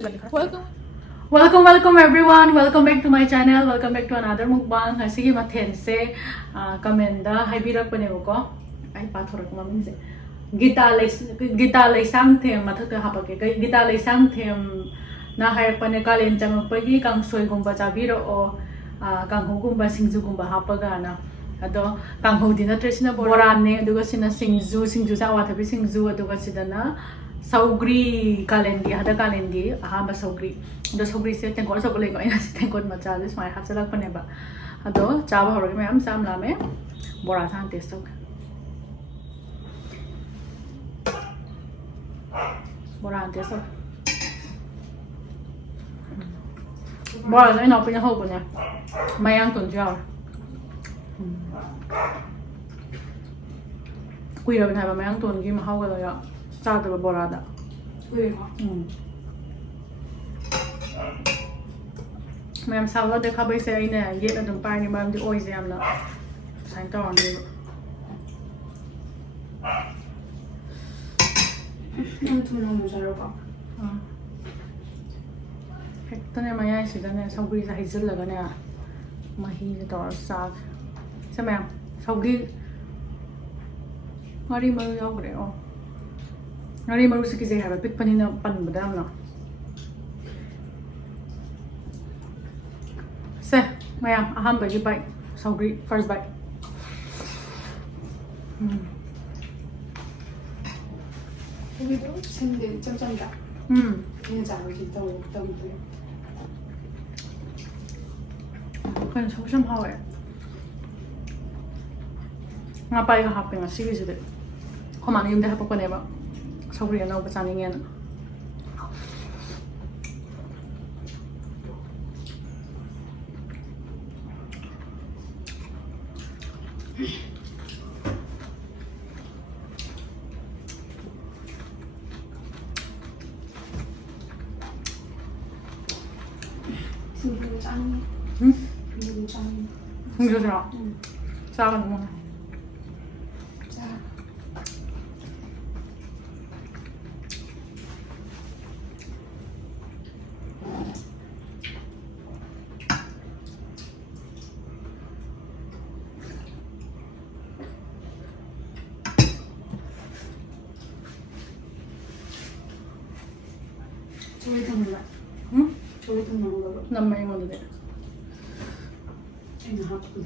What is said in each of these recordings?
Welcome everyone. Welcome back to my channel. Welcome back to another mukbang. Asigi mathen se comment da haibirak pane ko. Ai pathorak maming se. Gita lay sang them mathak hapake. Gita lay sang them na hayak pane kalen chang pagi kang soy gumba chabiro o kang gumba singju gumba hapaga na. Ado kang dina tresina bora ne aduga sina singju sa wathabi singju aduga sidana Sougri kalendi hada kalendi ahamba Sougri ado Sougri se tengkol so boleh ko ina se tengkol macha this my hapsa lag pane ba ado chaba horoge me am sam lame bora san taste ok bora an taste ok bora na ina punya ho punya mayang tun jao kui ra bin hai ba mayang tun gi ma ho ga ya चादर बोरा दा मैम सावा देखा भाई से इने ये ना तुम पानी मैम दी ओइज याम ना साइन तो ऑन नम तुम ना मुझे रोका तो ने माया इसी का ने सौगी से हिजल लगा ने मही तो और साग से मैम सौगी मरी मरी हो गए ओ Ngari maru sikise haba pik panina pan badam na. Se, mayam aham bagi bite. Sougri first bite. 여기도 생데 짬짬다. 그냥 자르기 또 또. 그냥 조심하래. Ngapa iga happy nga sikise de. Komani yung de hapa paneba. Sougri na ubas ani ngena. Singju 짱. Singju 짱. Singju 짱. 짱은 뭐? 자. 저기 담는다. 응? 저기 담는 거고. 남매 이모도 돼. 이거 하고.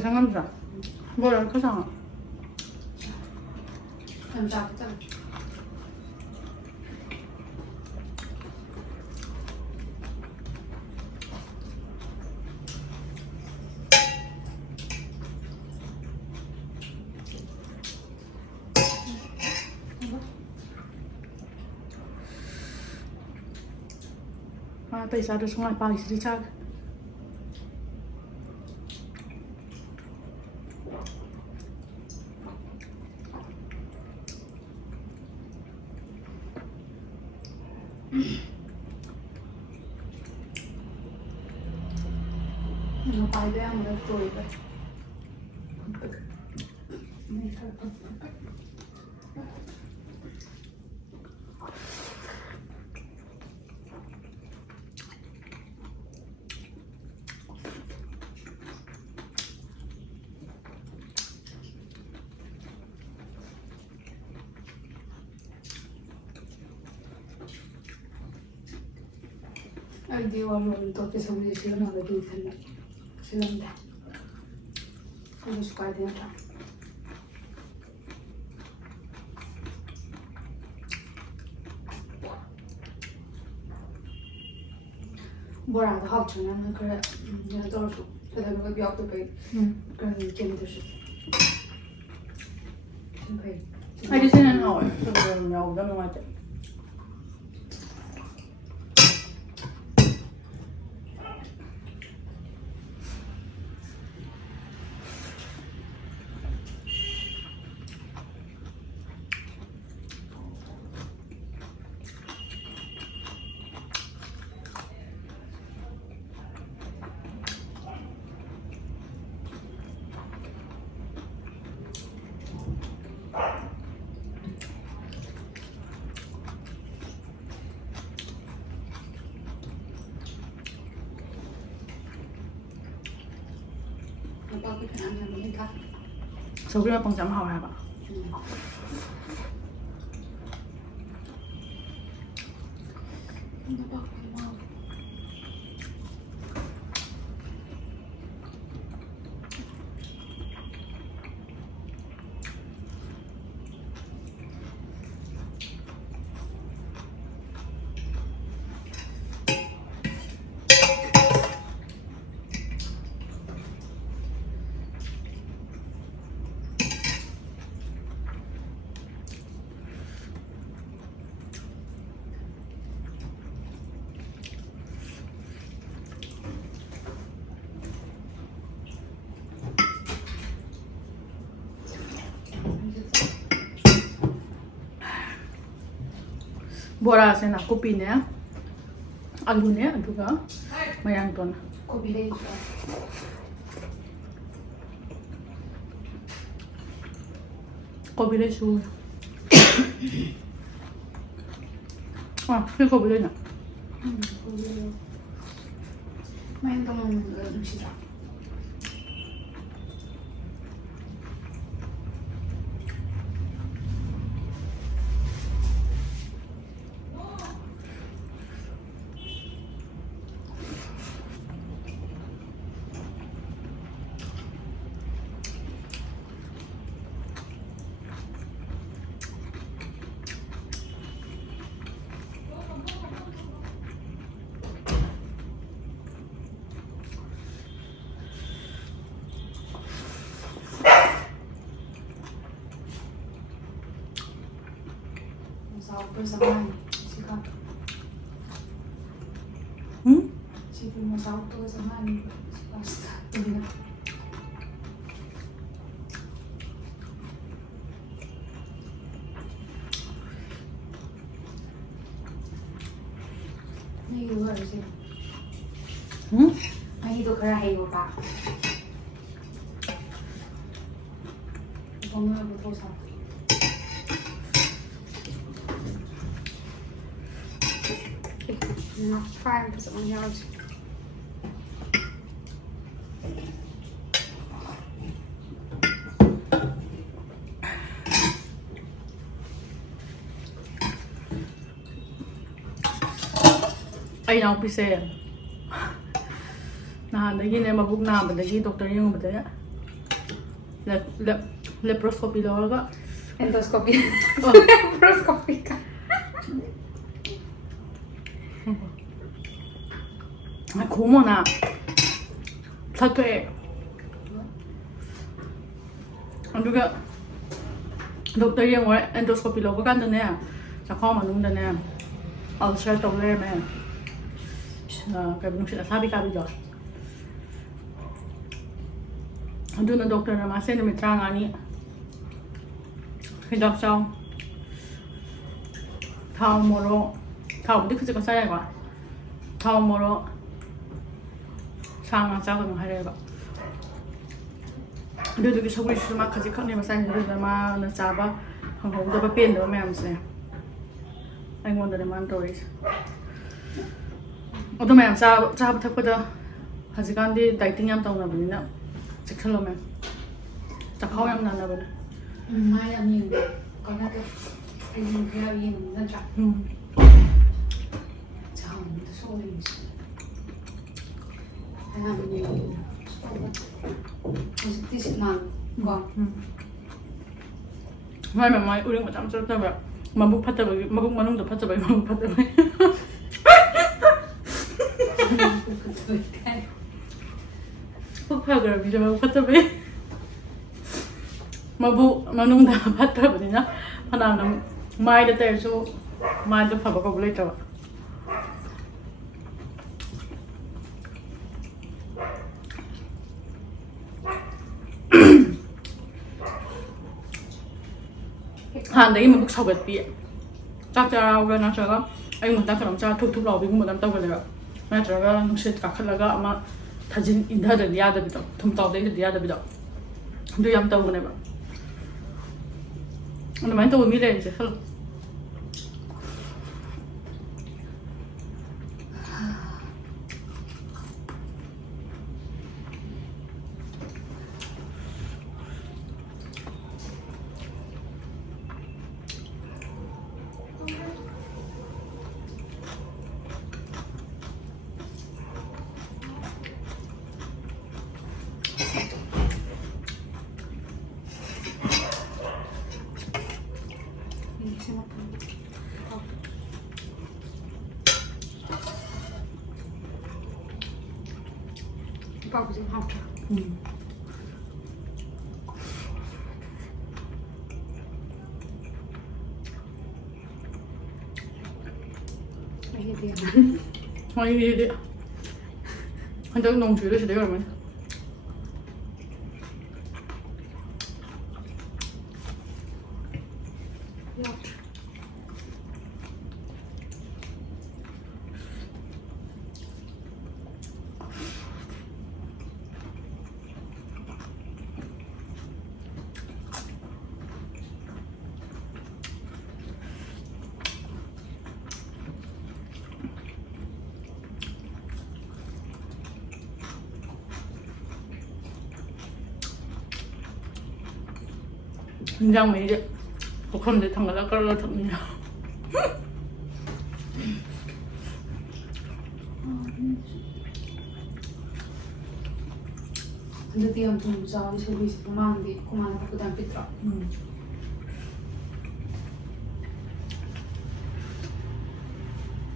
상감자. 뭐야 크잖아. 감자. Tại sao được xong lại bao nhiêu chắc nó bay với ăn được rồi vậy. Đi vào rồi tôi cái xong rồi xíu nào đi thân này xíu làm đấy không có cái gì nữa Bora的好吃呢，那个那多数，它的那个标都被跟煎的是，可以。还是现在好哎，是不是苗我都没买的。nó bao cái ăn này mình cắt Sougri mukbang chăm hào hả bạn? nó bao cái màu Bora sẽ là copy nè, alu nè, alu cả, mày ăn tuần. 고기 레이저 Copy đấy xui. À, cái copy đấy nè. 고기 레이저 많이 먹는 거 음식이다 벌써 많이 시간 응? 지금 4도에서 많이 왔어 우리가 이거 알지? 응? 아이도 그래 해요 봐 오늘도 더 사. Not fine because it won't out. Ai nào pise na dagi ne mabuk na ba dagi doctor yung ba da leproscopy lo ga Endoscopy. oh Endoscopy ka. 고모나 사퇴 누가 doctor yung endoscopy lo ba kan ne sa kho manung da ne ulcer to le me cái nung sila sabi ka bido ando na doctor na ma sen mi trang ani khi đọc xong thao moro thao budi khuje ko sai ga thao moro sang sa ko ha re ba ando du ki Sougri su ma khaji khak ne ma sai du ma na sa ba hong hong da ba pen do ma am se ai ngon da man to is 어떤 말 자부터보다 아직까지 다이팅 양 떠나 보이나 직설로면 자 가오양 나나 보네 Mai làm nhiều còn là cái nhìn theo gì mình dân trọng chào mình số mình hay làm nhiều tí xịn nào vâng mai mà mai 우리 뭐 잠들 때면 마북 파트 마북 마농도 파트 봐 마북 파트 봐 흑파그를 이제 마북 파트 봐 마북 마농도 파트 봐냐 하나는 마이드 때서 마이드 파버가 볼래죠 Hàn đấy mà bức sau gật bịa chắc chả ra nó chờ anh muốn ta phải làm cha thúc lò vì cũng muốn làm tao cái này mà chờ ra nó sẽ cả khăn là gạo mà thay진 인터넷 리아드 비도 좀 tao đấy 리아드 비도 근데 양 tao cái này bạn 근데 많이 tao mi lên chứ hello 깎지 하죠. 이게 이게 한정 너무 줄여서 내가 그러면 된장 매일 볶음대 담가다 깔아놨답니다. 근데 뒤에 좀 자기 소리지 그만한데 그만하고 그다음 삐뚤어.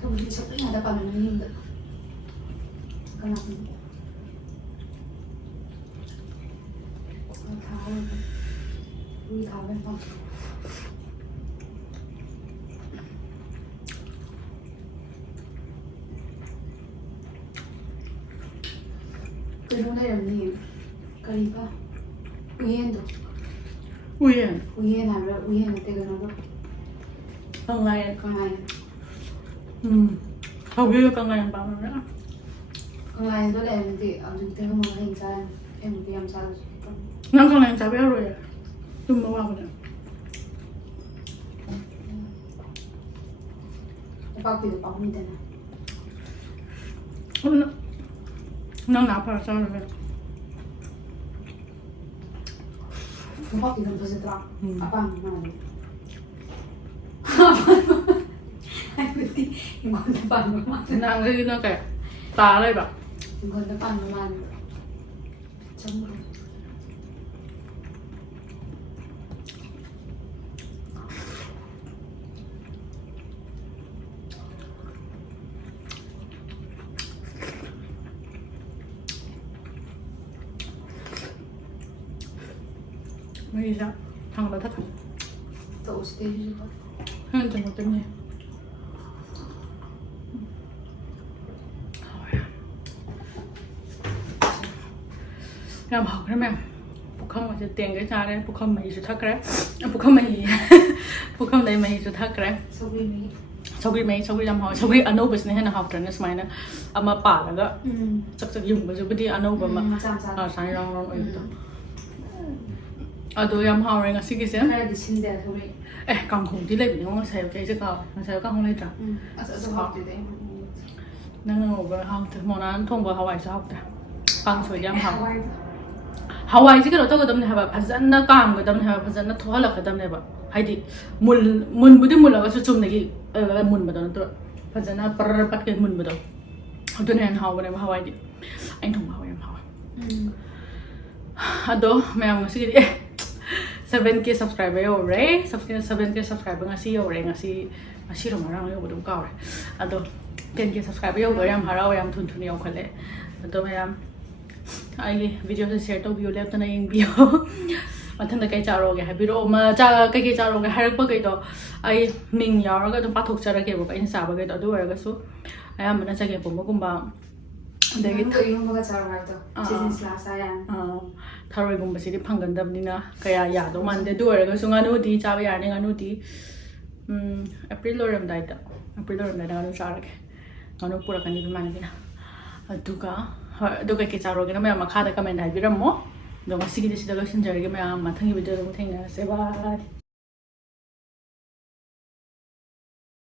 소리 소리 하다 가면 힘들어. 그냥 우리 다음에 봐. 그러네 언니. 그러니까 우연도. 우연. 우연하면 우연할 때가 나고. 강가연. 강아연. 왜 강가연 빵을? 강아연도 내는데 아주 대형만 행사 애무도 양사로 싶어. 난 강가연 잡아요래. 좀 먹어 그냥. 밥비도 밥이잖아. 난 나빠서 그래. 밥비 좀 드시더라. 아빠는 말해. 이건데 빵만. 난 그냥 그래. 따라해 봐. 이건데 빵만. 전부. 이자 장가 다 가. 또 옷이 되지 봐. 그냥 좀 어땠니? làm học đấy mẹ, bố không phải tiền cái cha đấy, bố không mày chỉ thắc đấy, bố không mày, bố không đấy mày chỉ thắc đấy. Sougri làm học, Sougri anh nấu bữa nay nó học rồi nó smile nó, mà bà là đó, chắc dùng bây giờ bây giờ anh nấu mà, sáng rong rong ấy đó. 또 염하오 랭아 시기세? 그래도 친데 소리. 에, 강콩 딜레비 영어 사요. 제가 사요 강콩 레자. 아서 학교대. 나는 오버 하우트 뭐난 통보 하와이에서 하우트. 방소 염하오. 하와이 지금 어떤 거든 해봐. 파잔나 감 거든 해봐. 파잔나 토할라 거든 해봐. 하이디 문부디 물러가서 좀 내기 문부터 또 파잔나 빠르르 빠게 문부터. 어떤 한 하와이 하와이디. anh 통보 하와이 염하오. Aduh, memang sige 7k subscriber already. 7k subscriber ngasi already ngasi romarang yo bodong kaw. Aduh, 10k subscriber yo yam harao yam thun thun yo khale. Aduh mayam ai video se share to video lep to na ing bio. Mathang da kai charo ge habiro ma cha kai charo ge harak ba kai to ai ming yaw ga to pathok chara ge ba in sa ba ge to du ga su ayam na cha ge pom gum ba 내가 또 이런 거가 잘 알죠. 비즈니스 라사야. 타로이곰바시디 판간답니나 그야 야도 만데 두어가 송아누디 자베 야네 가누디 에프릴 로름다이다 에프릴 로름다이다 가누 자르게 가누 뿌라가니 비만이나 두가 케차로게나 매 마카다 카멘 하이비람모 너 마시기디 시다가 신자르게 매 마탕이 비디오 좀 탱나 세바